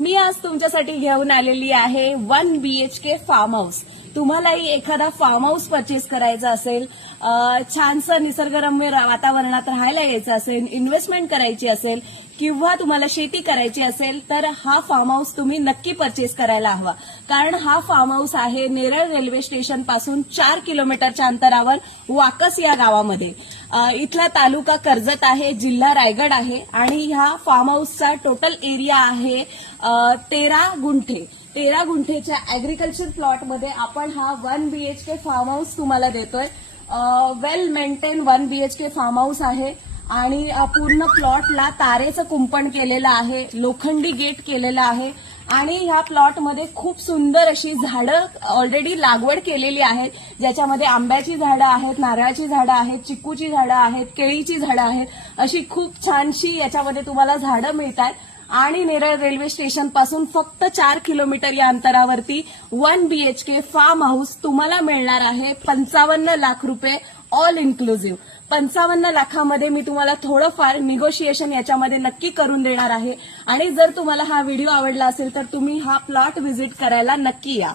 मी आज तुमच्यासाठी घेऊन आलेली आहे वन बीएचके फार्म हाऊस तुम्हालाही एखादा फार्म हाऊस परचेस करायचा असेल छानसं निसर्गरम्य वातावरणात राहायला यायचं असेल इन्व्हेस्टमेंट करायची असेल किंवा तुम्हाला शेती करायची असेल तर हा फार्म हाऊस तुम्ही नक्की परचेस करायला हवा. कारण हा फार्म हाऊस आहे नेरळ रेल्वे स्टेशनपासून चार किलोमीटरच्या अंतरावर वाकस या गावामध्ये. इथला तालुका कर्जत आहे जिल्हा रायगड आहे आणि ह्या फार्म हाऊसचा टोटल एरिया आहे तेरा गुंठे. तेरा गुंठेच्या अॅग्रिकल्चर प्लॉटमध्ये आपण हा वन बीएचके फार्म हाऊस तुम्हाला देतोय. Well maintain one BHK farm house आहे आणि पूर्ण प्लॉटला तारेचं कुंपण केलेलं आहे लोखंडी गेट केलेलं आहे. आणि ह्या प्लॉटमध्ये खूप सुंदर अशी झाडं ऑलरेडी लागवड केलेली आहेत. ज्याच्यामध्ये आंब्याची झाडं आहेत नारळाची झाडं आहेत चिकूची झाडं आहेत केळीची झाडं आहेत. अशी खूप छानशी याच्यामध्ये तुम्हाला झाडं मिळतात आणि नेरळ रेल्वे स्टेशनपासून फक्त चार किलोमीटर या अंतरावरती वन बीएचके फार्म हाऊस तुम्हाला मिळणार आहे पंचावन्न लाख रुपये ऑल इन्क्लुझिव्ह पंचावन्न लाखामध्ये मी तुम्हाला थोडंफार निगोशिएशन याच्यामध्ये नक्की करून देणार आहे. आणि जर तुम्हाला हा व्हिडिओ आवडला असेल तर तुम्ही हा प्लॉट व्हिजिट करायला नक्की या.